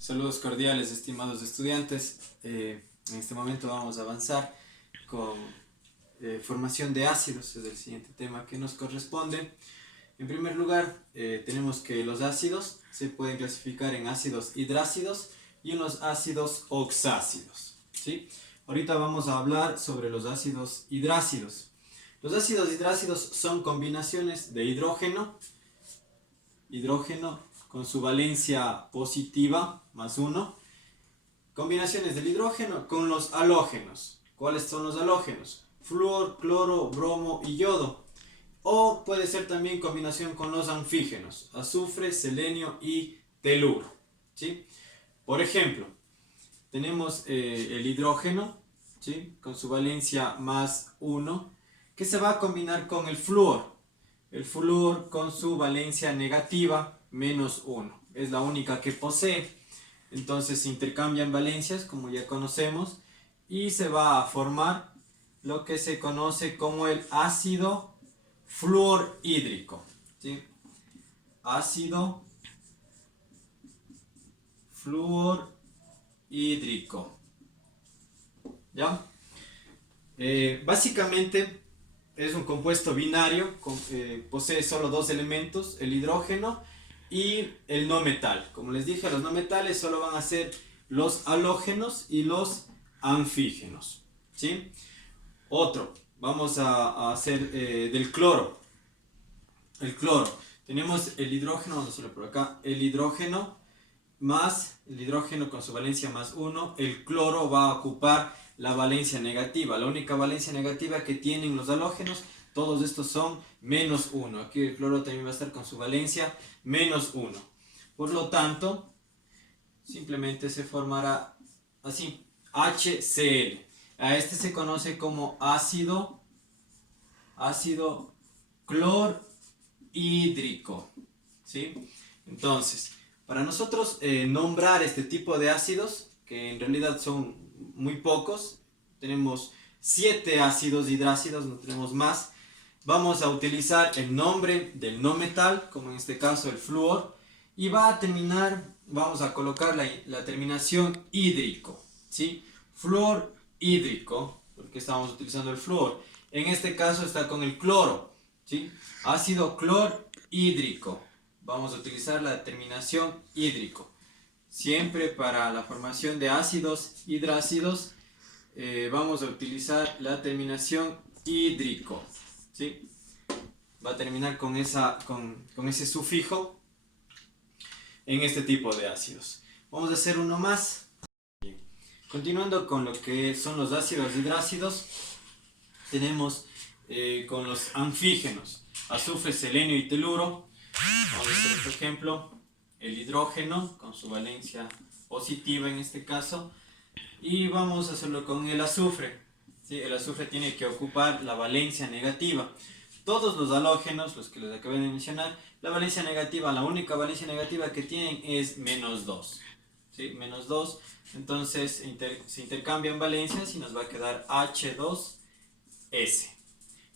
Saludos cordiales, estimados estudiantes. En este momento vamos a avanzar con formación de ácidos, es el siguiente tema que nos corresponde. En primer lugar, tenemos que los ácidos se pueden clasificar en ácidos hidrácidos y unos ácidos oxácidos, ¿sí? Ahorita vamos a hablar sobre los ácidos hidrácidos. Los ácidos hidrácidos son combinaciones de hidrógeno con su valencia positiva, más 1. Combinaciones del hidrógeno con los halógenos. ¿Cuáles son los halógenos? Flúor, cloro, bromo y yodo. O puede ser también combinación con los anfígenos, azufre, selenio y teluro, ¿sí? Por ejemplo, tenemos el hidrógeno, ¿sí? Con su valencia más 1, que se va a combinar con el flúor. El flúor con su valencia negativa, menos 1. Es la única que posee. Entonces se intercambian valencias, como ya conocemos, y se va a formar lo que se conoce como el ácido fluorhídrico, ¿sí? Ácido fluorhídrico. ¿Ya? Básicamente es un compuesto binario, posee solo dos elementos, el hidrógeno y el no metal. Como les dije, los no metales solo van a ser los halógenos y los anfígenos, ¿sí? Otro, vamos a hacer del cloro. El cloro, tenemos el hidrógeno, vamos a hacerlo por acá, el hidrógeno con su valencia más 1, el cloro va a ocupar la valencia negativa. La única valencia negativa que tienen los halógenos, todos estos son menos 1. Aquí el cloro también va a estar con su valencia menos 1. Por lo tanto, simplemente se formará así, HCl. A este se conoce como ácido clorhídrico, ¿sí? Entonces, para nosotros nombrar este tipo de ácidos, que en realidad son muy pocos, tenemos 7 ácidos hidrácidos, no tenemos más, vamos a utilizar el nombre del no metal, como en este caso el flúor, y va a terminar, vamos a colocar la terminación hídrico, ¿sí? Flúor hídrico, porque estamos utilizando el flúor. En este caso está con el cloro, ¿sí? Ácido clorhídrico. Vamos a utilizar la terminación hídrico. Siempre para la formación de ácidos hidrácidos vamos a utilizar la terminación hídrico, ¿sí? Va a terminar con ese sufijo en este tipo de ácidos. Vamos a hacer uno más. Continuando con lo que son los ácidos hidrácidos, tenemos con los anfígenos, azufre, selenio y teluro. Vamos a hacer por ejemplo el hidrógeno con su valencia positiva en este caso, y vamos a hacerlo con el azufre, ¿sí? El azufre tiene que ocupar la valencia negativa. Todos los halógenos, los que les acabé de mencionar, la valencia negativa, la única valencia negativa que tienen es menos 2, ¿sí? Menos 2. Entonces se intercambian valencias y nos va a quedar H2S.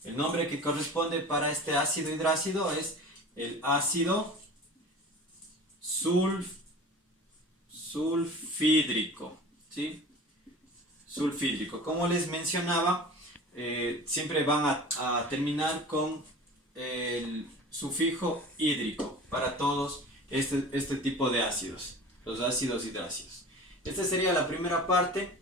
El nombre que corresponde para este ácido hidrácido es el ácido sulfídrico, ¿sí? Sulfídrico. Como les mencionaba, siempre van a terminar con el sufijo hídrico para todos este tipo de ácidos, los ácidos hidrácidos. Esta sería la primera parte.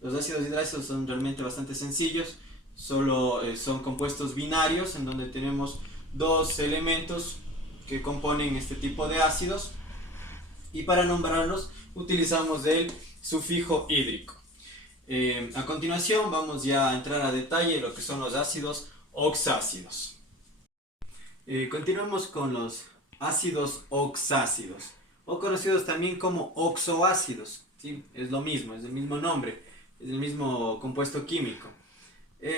Los ácidos hidrácidos son realmente bastante sencillos, solo son compuestos binarios en donde tenemos dos elementos que componen este tipo de ácidos, y para nombrarlos utilizamos el sufijo hídrico. A continuación vamos ya a entrar a detalle en lo que son los ácidos oxácidos. Continuamos con los ácidos oxácidos, o conocidos también como oxoácidos, ¿sí? Es lo mismo, es el mismo nombre, es el mismo compuesto químico.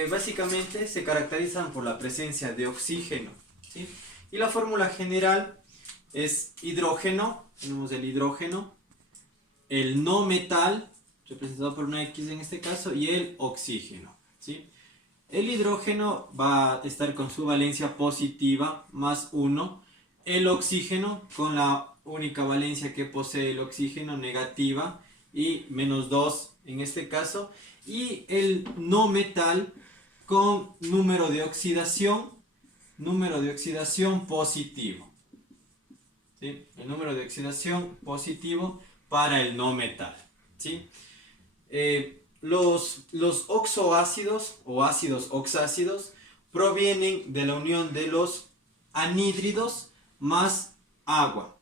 Básicamente se caracterizan por la presencia de oxígeno, ¿sí? Y la fórmula general es hidrógeno, tenemos el hidrógeno, el no metal, representado por una X en este caso, y el oxígeno, ¿sí? El hidrógeno va a estar con su valencia positiva más 1, el oxígeno con la única valencia que posee el oxígeno, negativa, y -2 en este caso, y el no metal con número de oxidación positivo. ¿Sí? El número de oxidación positivo para el no metal. ¿Sí? Los oxoácidos o ácidos oxácidos provienen de la unión de los anhídridos más agua.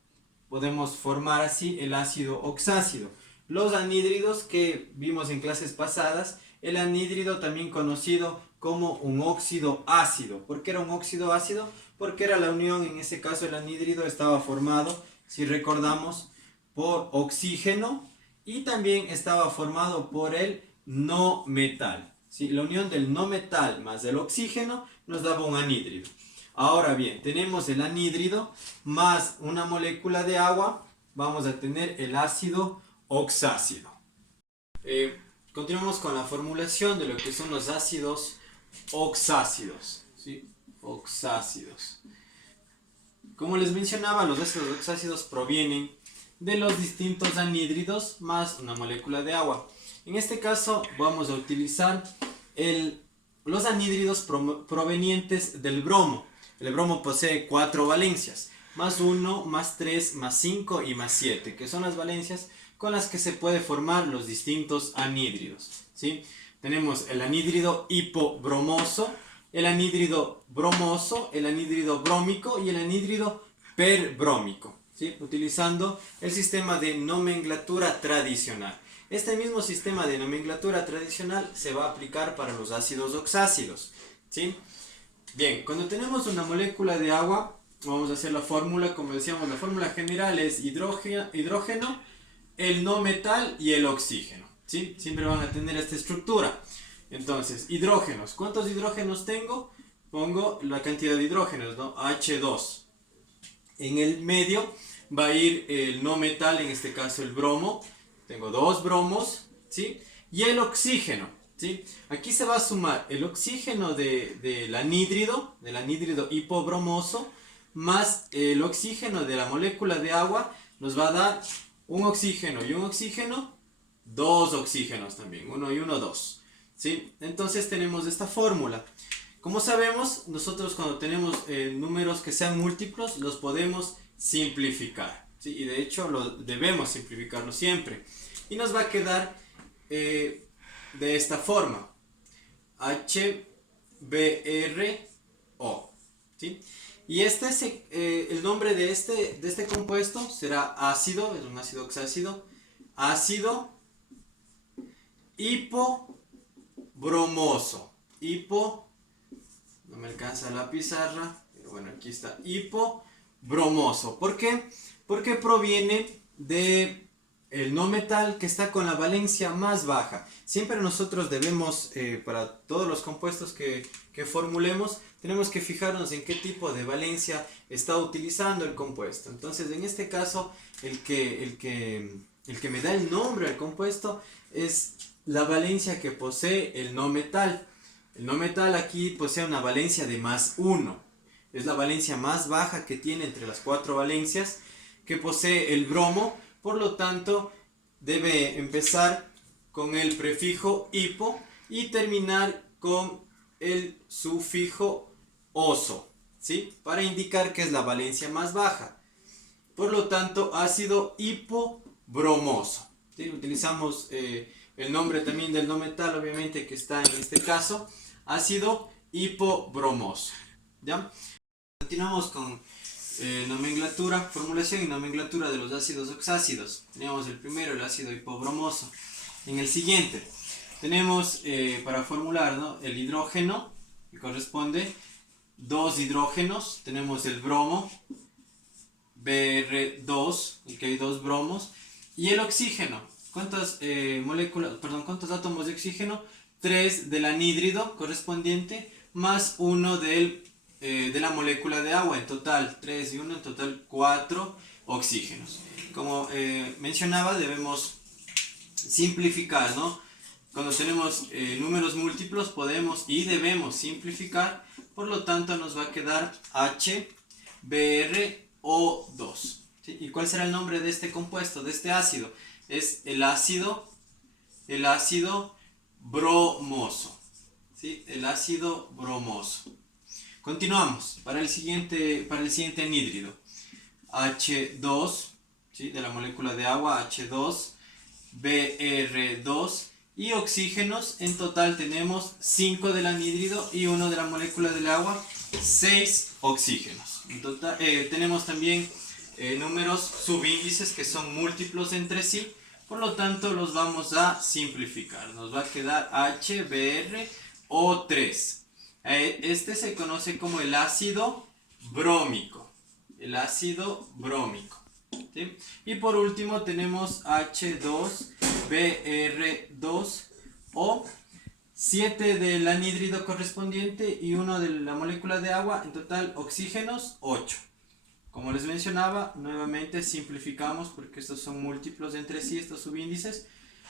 Podemos formar así el ácido oxácido. Los anhídridos que vimos en clases pasadas, el anhídrido también conocido como un óxido ácido. ¿Por qué era un óxido ácido? Porque era la unión, en este caso el anhídrido estaba formado, si recordamos, por oxígeno y también estaba formado por el no metal. ¿Sí? La unión del no metal más el oxígeno nos daba un anhídrido. Ahora bien, tenemos el anhídrido más una molécula de agua, vamos a tener el ácido oxácido. Continuamos con la formulación de lo que son los ácidos oxácidos. ¿Sí? Oxácidos. Como les mencionaba, los ácidos oxácidos provienen de los distintos anhídridos más una molécula de agua. En este caso vamos a utilizar los anhídridos provenientes del bromo. El bromo posee 4 valencias, más 1, más 3, más 5 y más 7, que son las valencias con las que se puede formar los distintos anhídridos. ¿Sí? Tenemos el anhídrido hipobromoso, el anhídrido bromoso, el anhídrido brómico y el anhídrido perbrómico. ¿Sí? Utilizando el sistema de nomenclatura tradicional. Este mismo sistema de nomenclatura tradicional se va a aplicar para los ácidos oxácidos. ¿Sí? Bien, cuando tenemos una molécula de agua, vamos a hacer la fórmula, como decíamos, la fórmula general es hidrógeno, el no metal y el oxígeno. ¿Sí? Siempre van a tener esta estructura. Entonces, hidrógenos. ¿Cuántos hidrógenos tengo? Pongo la cantidad de hidrógenos, ¿no? H2. En el medio va a ir el no metal, en este caso el bromo. Tengo 2 bromos, ¿sí? Y el oxígeno, ¿sí? Aquí se va a sumar el oxígeno del anhídrido hipobromoso, más el oxígeno de la molécula de agua, nos va a dar un oxígeno y un oxígeno, 2 oxígenos también, 1 y 1, 2. ¿Sí? Entonces tenemos esta fórmula. Como sabemos, nosotros cuando tenemos números que sean múltiplos, los podemos simplificar. ¿Sí? Y de hecho debemos simplificarlo siempre. Y nos va a quedar de esta forma. HBRO. ¿Sí? Y este es el nombre de este compuesto será ácido, es un ácido oxácido, ácido hipobromoso. No me alcanza la pizarra, pero bueno, aquí está, hipobromoso. ¿Por qué? Porque proviene de el no metal que está con la valencia más baja. Siempre nosotros debemos, para todos los compuestos que formulemos, tenemos que fijarnos en qué tipo de valencia está utilizando el compuesto. Entonces, en este caso, el que me da el nombre al compuesto es la valencia que posee el no metal. El no metal aquí posee una valencia de +1. Es la valencia más baja que tiene entre las 4 valencias que posee el bromo. Por lo tanto, debe empezar con el prefijo hipo y terminar con el sufijo oso, ¿sí? Para indicar que es la valencia más baja. Por lo tanto, ácido hipobromoso. ¿Sí? Utilizamos el nombre también del no metal, obviamente, que está en este caso, ácido hipobromoso. ¿Ya? Continuamos con formulación y nomenclatura de los ácidos oxácidos. Tenemos el primero, el ácido hipobromoso. En el siguiente, tenemos para formular, ¿no?, el hidrógeno, que corresponde 2 hidrógenos. Tenemos el bromo, Br2, el que hay 2 bromos. Y el oxígeno, ¿cuántos átomos de oxígeno? 3 del anhídrido correspondiente, más 1 de la molécula de agua. En total 3 y 1, en total 4 oxígenos. Como mencionaba, debemos simplificar, ¿no? Cuando tenemos números múltiplos podemos y debemos simplificar. Por lo tanto nos va a quedar HBrO2. ¿sí? ¿Y cuál será el nombre de este compuesto, de este ácido? Es el ácido bromoso, ¿sí? El ácido bromoso. Continuamos para el siguiente anhídrido. H2, ¿sí? De la molécula de agua, H2, Br2 y oxígenos. En total tenemos 5 del anhídrido y 1 de la molécula del agua, 6 oxígenos. En total, tenemos también números subíndices que son múltiplos entre sí, por lo tanto los vamos a simplificar. Nos va a quedar HBrO3. Este se conoce como el ácido brómico. El ácido brómico. ¿Sí? Y por último tenemos H2Br2O, 7 del anhídrido correspondiente y 1 de la molécula de agua, en total oxígenos 8. Como les mencionaba, nuevamente simplificamos porque estos son múltiplos entre sí, estos subíndices,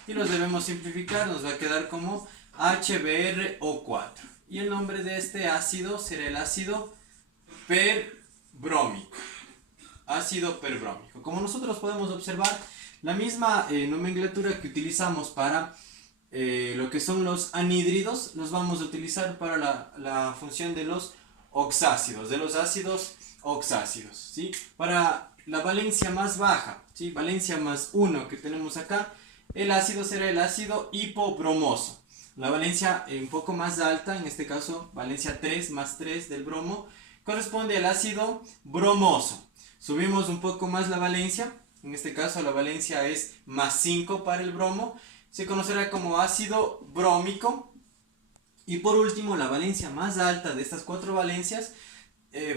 y los debemos simplificar. Nos va a quedar como HBrO4. Y el nombre de este ácido será el ácido perbrómico. Ácido perbrómico. Como nosotros podemos observar, la misma nomenclatura que utilizamos para lo que son los anhídridos, los vamos a utilizar para la función de los oxácidos, de los ácidos oxácidos, ¿sí? Para la valencia más baja, ¿sí? Valencia más 1 que tenemos acá, el ácido será el ácido hipobromoso. La valencia un poco más alta, en este caso valencia 3 más 3 del bromo, corresponde al ácido bromoso. Subimos un poco más la valencia, en este caso la valencia es más 5 para el bromo, se conocerá como ácido brómico. Y por último, la valencia más alta de estas 4 valencias,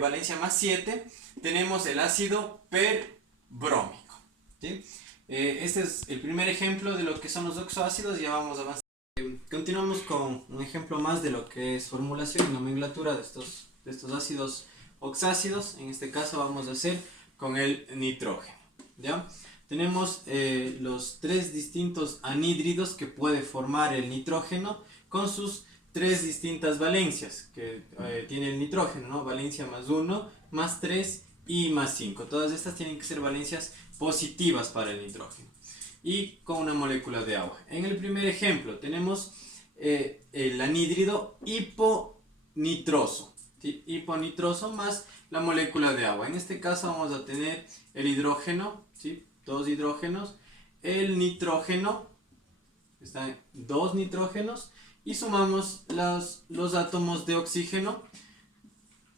valencia más 7, tenemos el ácido perbrómico, ¿sí? Este es el primer ejemplo de lo que son los oxoácidos. Ya vamos a avanzar. Continuamos con un ejemplo más de lo que es formulación y nomenclatura de estos ácidos oxácidos. En este caso vamos a hacer con el nitrógeno, ¿ya? Tenemos los 3 distintos anhídridos que puede formar el nitrógeno con sus 3 distintas valencias que tiene el nitrógeno, ¿no? Valencia más 1, más 3 y más 5. Todas estas tienen que ser valencias positivas para el nitrógeno. Y con una molécula de agua. En el primer ejemplo tenemos el anhídrido hiponitroso, ¿sí? Hiponitroso más la molécula de agua. En este caso vamos a tener el hidrógeno, ¿sí? 2 hidrógenos, el nitrógeno, están 2 nitrógenos, y sumamos los átomos de oxígeno,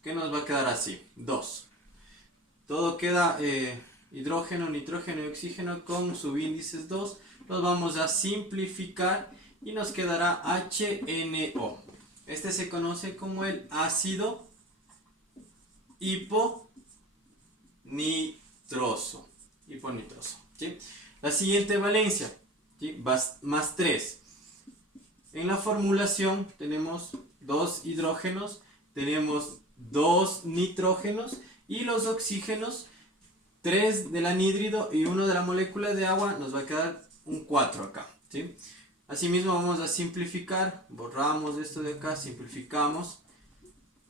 que nos va a quedar así, 2. Todo queda hidrógeno, nitrógeno y oxígeno con subíndices 2. Los vamos a simplificar y nos quedará HNO. Este se conoce como el ácido hiponitroso. ¿Sí? La siguiente valencia, ¿sí? Más 3. En la formulación tenemos 2 hidrógenos, tenemos 2 nitrógenos y los oxígenos, 3 del anhídrido y 1 de la molécula de agua, nos va a quedar un 4 acá, ¿sí? Asimismo vamos a simplificar, borramos esto de acá, simplificamos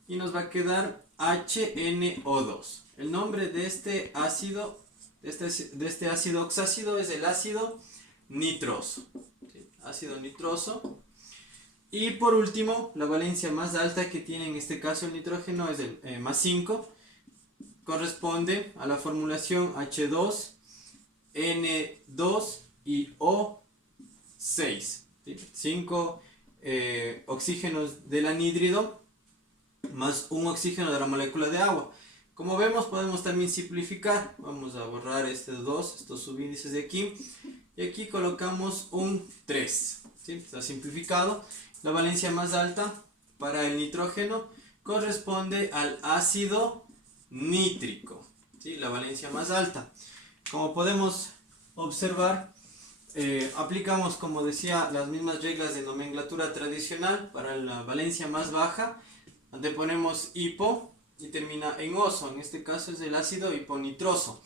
y nos va a quedar HNO2. El nombre de este ácido, de este ácido oxácido, es el ácido nitroso, ¿sí? Ácido nitroso. Y por último, la valencia más alta que tiene en este caso el nitrógeno es el más 5. Corresponde a la formulación H2, N2 y O6. 5 oxígenos del anhídrido más un oxígeno de la molécula de agua. Como vemos, podemos también simplificar. Vamos a borrar estos subíndices de aquí. Y aquí colocamos un 3. ¿Sí? Está simplificado. La valencia más alta para el nitrógeno corresponde al ácido nítrico, ¿sí? La valencia más alta. Como podemos observar, aplicamos, como decía, las mismas reglas de nomenclatura tradicional. Para la valencia más baja, donde ponemos hipo y termina en oso. En este caso es el ácido hiponitroso.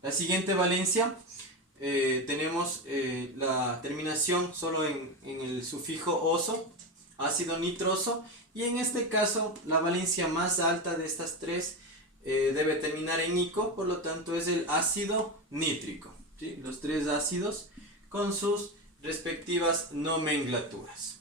La siguiente valencia, tenemos la terminación solo en el sufijo oso, ácido nitroso, y en este caso la valencia más alta de estas 3 debe terminar en ico, por lo tanto es el ácido nítrico, ¿sí? Los tres ácidos con sus respectivas nomenclaturas.